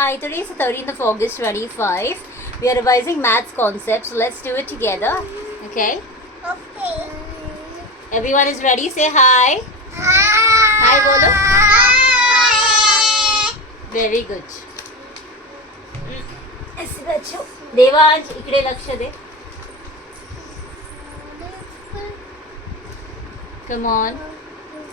Hi, today is the 13th of August 25. We are revising maths concepts, so let's do it together. Okay? Okay. Everyone is ready? Say hi. Hi, bolo. Very good. ऐसे बैठो. देवांश इकडे लक्ष दे. Come on.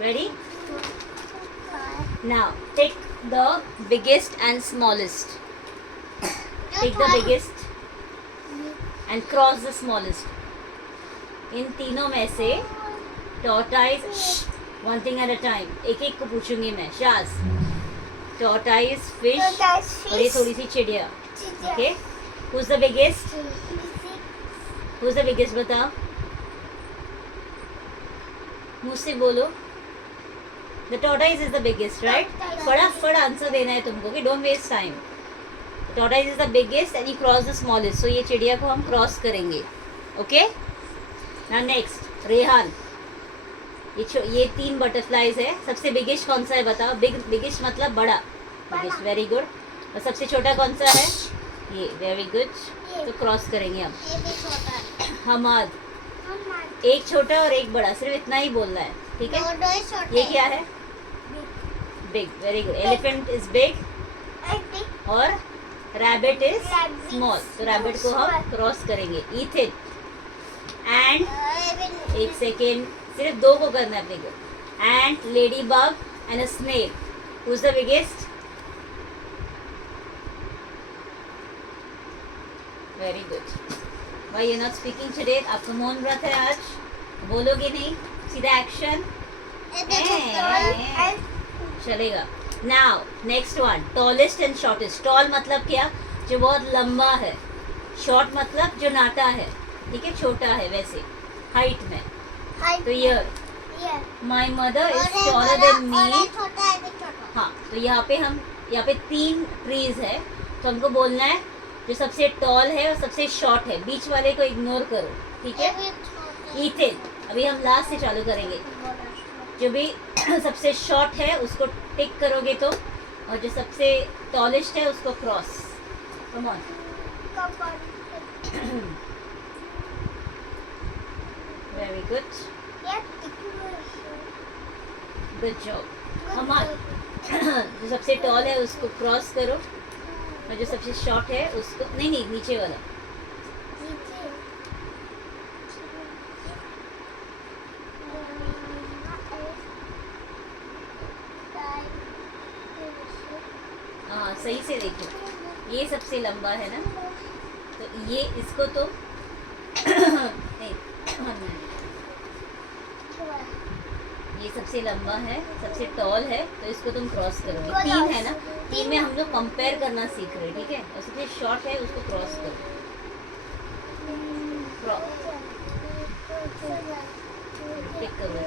Ready? Now, take the biggest and smallest. Take the biggest and cross the smallest. इन तीनों में से tortoise, one thing at a time. एक एक को पूछूंगी मैं. शाज. Tortoise, fish, और ये थोड़ी सी चिड़िया. Okay? Who's the biggest? Who's the biggest? बताओ. मुझसे बोलो. The tortoise is the biggest, right? फटाफट आंसर देना है तुमको कि don't waste time. The tortoise is the biggest and you cross the smallest. So ये चिड़िया को हम क्रॉस करेंगे. Okay? Now next, Rehan. ये तीन बटरफ्लाइज है. सबसे बिगेस्ट कौन सा है बताओ. बिगेस्ट मतलब बड़ा. Biggest, very good. और सबसे छोटा कौन सा है? ये, वेरी गुड. तो क्रॉस करेंगे हम. हमाद. एक छोटा और एक बड़ा, सिर्फ इतना ही बोलना है. ठीक है? ये क्या है? Big, very good. Elephant is big और रैबिट इज स्मॉल. तो रैबिट को हम क्रॉस करेंगे. ईथिन एंड, एक सेकेंड, सिर्फ दो को करना है अपने को. And, lady bug and a snake. Who is the biggest? Very good. Why you're not speaking today? आपका मौन व्रत है आज. बोलोगे नहीं. सीधा एक्शन. चलेगा. Now next one, tallest and shortest. Tall मतलब क्या? जो बहुत लंबा है. शॉर्ट मतलब जो नाटा है. ठीक है, छोटा है वैसे हाइट में. तो ये my mother is taller than me. हाँ, तो यहाँ पे तीन ट्रीज है. तो हमको बोलना है जो सबसे टॉल है और सबसे शॉर्ट है. बीच वाले को इग्नोर करो. ठीक है? ईथिन. अभी हम लास्ट से चालू करेंगे. जो भी सबसे शॉर्ट है उसको टिक करोगे तो, और जो सबसे टॉलेस्ट है उसको cross. Come on. Very good. Good job. Come on. जो सबसे टॉल है उसको क्रॉस करो और जो सबसे शॉर्ट है उसको नहीं, नीचे वाला. हाँ, सही से देखो. ये सबसे लंबा है ना, तो ये इसको तो नहीं, ये सबसे लंबा है, सबसे टॉल है, तो इसको तुम क्रॉस करोगे. तीन है ना, तीन में हम लोग कंपेयर करना सीख रहे हैं. ठीक है? और सबसे शॉर्ट है उसको क्रॉस करो. टिक करो.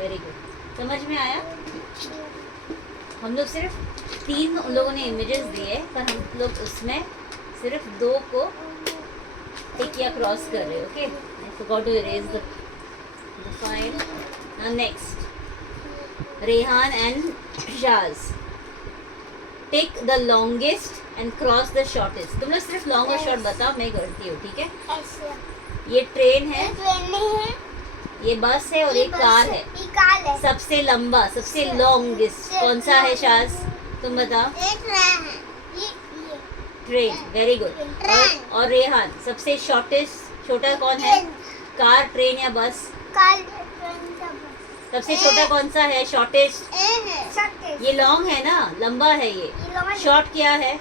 Very good. समझ में आया? हम लोग सिर्फ तीन लोगों ने इमेजेस दिए, पर हम लोग उसमें सिर्फ दो को टिक या क्रॉस कर रहे. Okay? I forgot to erase the file. Now next, Rehan and Shaz. Tick the longest and cross the shortest. तुम लोग सिर्फ लॉन्ग और शॉर्ट बताओ, मैं करती हूँ. ठीक है? ये ट्रेन है, ये बस है और ये कार है. सबसे लंबा, सबसे लॉन्गेस्ट कौन सा है शाज? तुम बताओ. ट्रेन. Very good. और रेहान, सबसे शॉर्टेस्ट छोटा कौन है? कार, ट्रेन या बस? सबसे छोटा कौन सा है? शॉर्टेस्ट. ये लॉन्ग है ना, लंबा है ये. शॉर्ट क्या है?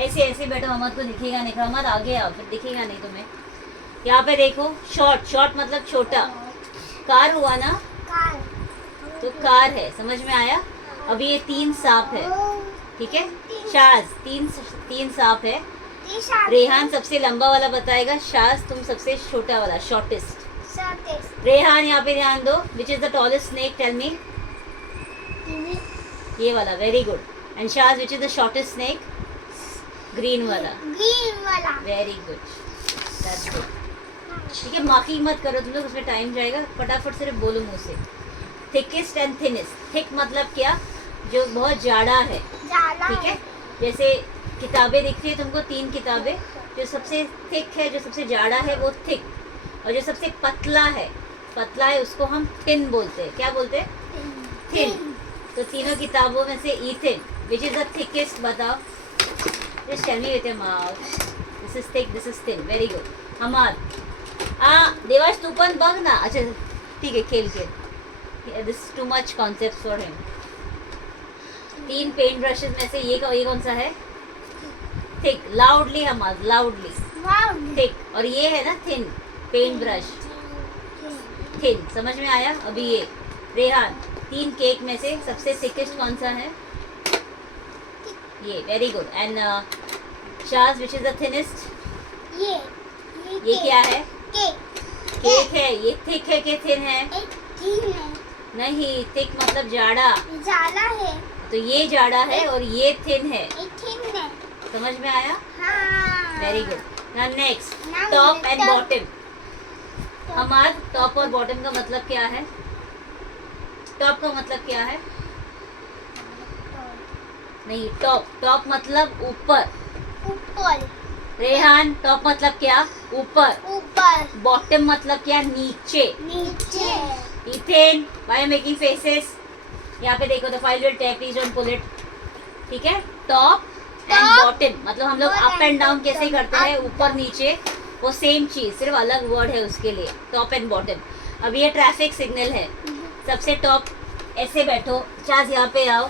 ऐसे ऐसे बैठो, मम्मा को दिखेगा नहीं. मम्मा आगे आओ, फिर दिखेगा नहीं तुम्हें. यहाँ पे देखो, शॉर्ट. शॉर्ट मतलब छोटा. कार हुआ ना, तो कार है. समझ में आया? अभी ये तीन सांप है. ठीक है? शाज, तीन सांप है. रेहान सबसे लंबा वाला बताएगा. शाज, तुम सबसे छोटा वाला, शॉर्टेस्ट. रेहान, यहाँ पे ध्यान दो. Which is the tallest snake? Tell me. ये वाला. Very good. And Shaz, which is the shortest snake? Green वाला. Very good. That's good. ठीक है? मार्किंग मत करो तुम लोग, उसमें टाइम जाएगा. फटाफट सिर्फ बोलो मुंह से. Thickest and thinnest. थिक मतलब क्या, जो बहुत जाड़ा है, ठीक है। जैसे किताबें दिख रही है तुमको, 3 किताबें, जो सबसे थिक है, जो सबसे जाड़ा है वो थिक, और जो सबसे पतला है उसको हम थिन बोलते हैं। क्या बोलते हैं? थिन। तो तीनों किताबों में से Ethan which is the thickest, बताओ। Just tell me with your mouth, this is thick, this is thin. Very good. हमार देवाश तू पण बघ ना। अच्छा ठीक है, खेल खेल, this too much concept for him. 3 paint brushes में से ये कौन सा है? थिक। लाउडली हमार, लाउडली थिक। और ये है ना थिन, पेंट ब्रश थिन। समझ में आया? अभी ये रेहान, 3 केक में से सबसे थिकेस्ट कौन सा है? ये। Very good. And Shaz, which is the thinnest? ये क्या है? केक है। ये थिक है कि थिन है? नहीं, थिक मतलब जाड़ा है। तो ये जाड़ा है और ये थिन है। समझ में आया? Very good. Now next, top and bottom. हमार टॉप और बॉटम का मतलब क्या है? टॉप का मतलब क्या है? नहीं, टॉप मतलब ऊपर। रेहान, टॉप मतलब क्या? ऊपर। बॉटम मतलब क्या? नीचे। Ethan, why are making faces? यहाँ पे देखो, the file will tap, please don't pull it. ठीक है। टॉप एंड बॉटम मतलब हम लोग अप एंड डाउन कैसे करते हैं, ऊपर नीचे, वो सेम चीज, सिर्फ अलग वर्ड है उसके लिए, टॉप एंड बॉटम। अब ये ट्रैफिक सिग्नल है। सबसे टॉप, ऐसे बैठो, चार्ज यहाँ पे आओ,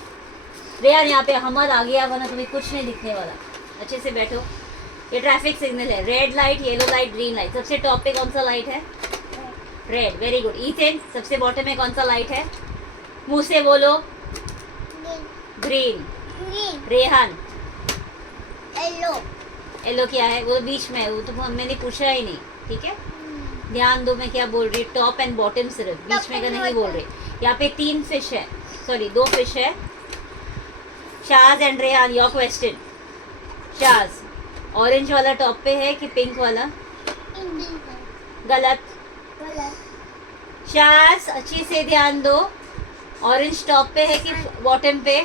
रेयान यहाँ पे, हमद आ गया, वरना तुम्हें कुछ नहीं दिखने वाला। अच्छे से बैठो। ये ट्रैफिक सिग्नल है, red light, yellow light, green light. सबसे टॉप पे कौन सा लाइट है? रेड। Very good. इथेन, सबसे बॉटम में कौन सा लाइट है? मुंह से बोलो। ग्रीन। रेहान, येलो क्या है? वो बीच में है, वो तो मैंने पूछा ही नहीं। ठीक है, ध्यान दो मैं क्या बोल रही हूँ। टॉप एंड बॉटम सिर्फ, बीच में का नहीं बोल रही। यहाँ पे 3 फिश है, सॉरी 2 फिश है। Shaz and Rehan, your question. Shaz, orange वाला टॉप पे है कि पिंक वाला? गलत। शाज, अच्छी से ध्यान दो, ऑरेंज टॉप पे है कि बॉटम पे?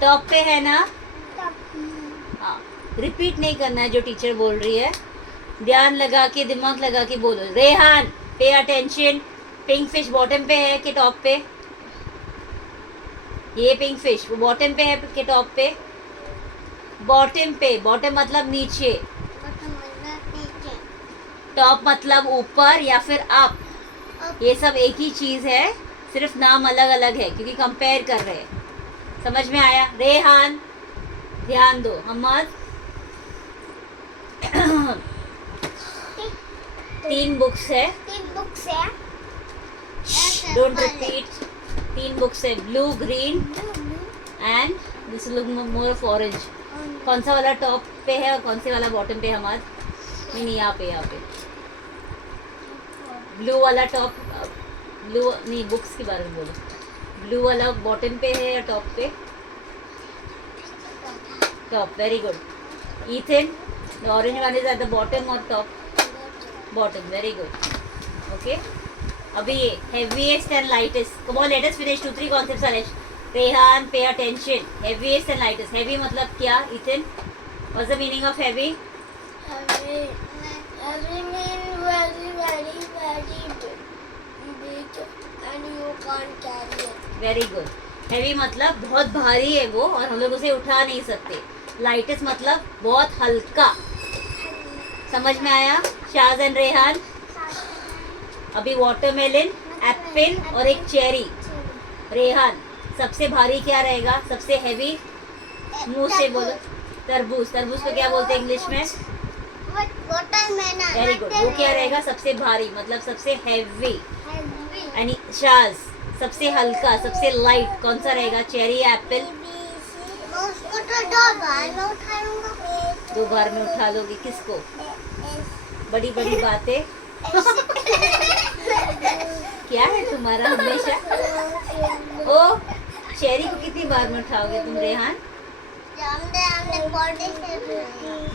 टॉप पे है ना? हाँ, रिपीट नहीं करना है जो टीचर बोल रही है, ध्यान लगा के, दिमाग लगा के बोलो। Rehan, pay attention. Pink fish bottom पे है कि टॉप पे? ये पिंक फिश वो बॉटम पे है कि टॉप पे? बॉटम पे। बॉटम मतलब नीचे, टॉप मतलब ऊपर या फिर अप। ये सब एक ही चीज है, सिर्फ नाम अलग अलग है क्योंकि कंपेयर कर रहे हैं। समझ में आया? रेहान, ध्यान दो। हमद, 3 बुक्स है। Don't repeat. 3 बुक्स है, blue, green and this look more of orange. कौन सा वाला टॉप पे है और कौन से वाला बॉटम पे है? हमाद नहीं, यहाँ पे ब्लू वाला टॉप, ब्लू नहीं, बुक्स के बारे में बोलो। ब्लू वाला बॉटम पे है या टॉप पे? Top. Very good. Ethan, the orange one is at the bottom और top? Bottom. Very good. Okay, अभी ये heaviest and lightest. Come on, let us finish 2-3 concepts Alesh. Rehan, pay attention. Heaviest and lightest. Heavy मतलब क्या? Ethan, what's the meaning of heavy? Heavy mean very big and you can't carry it. Very good. Heavy मतलब बहुत भारी है वो और हम लोग उसे उठा नहीं सकते। लाइटेस्ट मतलब बहुत हल्का। समझ में आया? शाज एंड रेहान। अभी वाटरमेलन, एप्पल और एक चेरी। रेहान, सबसे भारी क्या रहेगा? सबसे हैवी? मुंह से बोलो। तरबूज। तरबूज को क्या बोलते हैं इंग्लिश में? Very good. वो क्या रहेगा? सबसे भारी मतलब सबसे हैवी। यानी शाज, सबसे हल्का, सबसे लाइट कौन सा रहेगा? चेरी या एप्पल? दो बार में उठा लोगे किसको? बड़ी बड़ी बातें क्या है तुम्हारा हमेशा? ओ, चेरी को कितनी बार में उठाओगे तुम रेहान?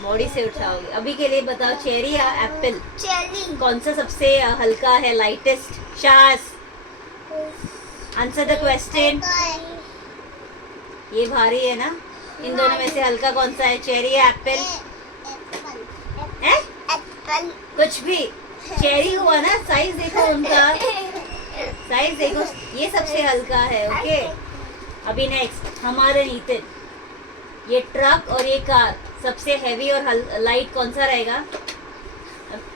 बॉडी से उठाओगे। अभी के लिए बताओ, चेरी या एप्पल? चेरी। कौन सा सबसे हल्का है, lightest? Shaz, answer the question. ये भारी है ना. इन दोनों में से हल्का कौन सा है? चेरी या एप्पल? है कुछ भी. चेरी हुआ ना. साइज देखो उनका. साइज देखो. ये सबसे हल्का है. ओके. अभी नेक्स्ट हमारे नीतिन. ये ट्रक और ये कार सबसे हैवी और लाइट कौन सा रहेगा?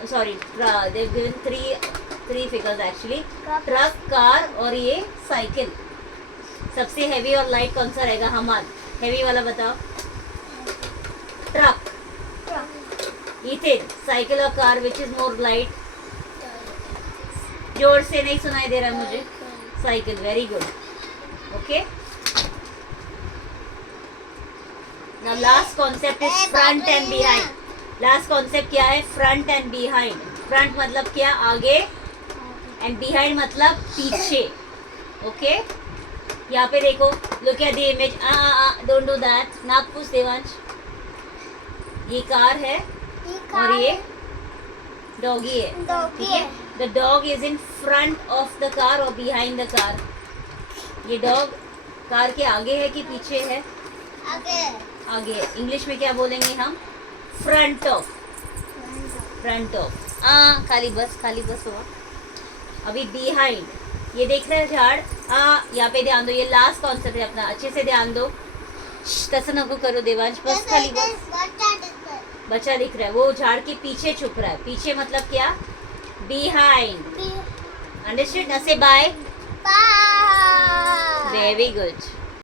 Sorry, they've given three figures actually. Truck, car और ये साइकिल. सबसे हैवी और लाइट कौन सा रहेगा? हमार हैवी वाला बताओ. ट्रक. ईथिन, साइकिल और car which is more light? जोर से नहीं सुनाई दे रहा मुझे. Cycle. Very good. Okay. Now last concept is front and behind. Last concept क्या है? Front end behind. फ्रंट मतलब क्या? आगे. एंड बिहाइंड मतलब पीछे. ओके. यहाँ पे देखो. Look at the image. Don't do that. नाक पूछ देवांश. ये कार है और ये डॉगी है. ठीक है. The dog is in front of the car और बिहाइंड द कार. ये डॉग कार के आगे है कि पीछे है? आगे है. इंग्लिश में क्या बोलेंगे हम? Front of. Front of. खाली बस हुआ. अभी बिहाइंड. ये देख रहे हैं झाड़. यहाँ पे ध्यान दो. ये लास्ट कॉन्सेप्ट है अपना. अच्छे से ध्यान दो. तसन को करो देवांश. बस खाली बस. बच्चा दिख रहा है. वो झाड़ के पीछे छुप रहा है. पीछे मतलब क्या? बिहाइंड. अंडरस्टूड? ना से बाय. Very good.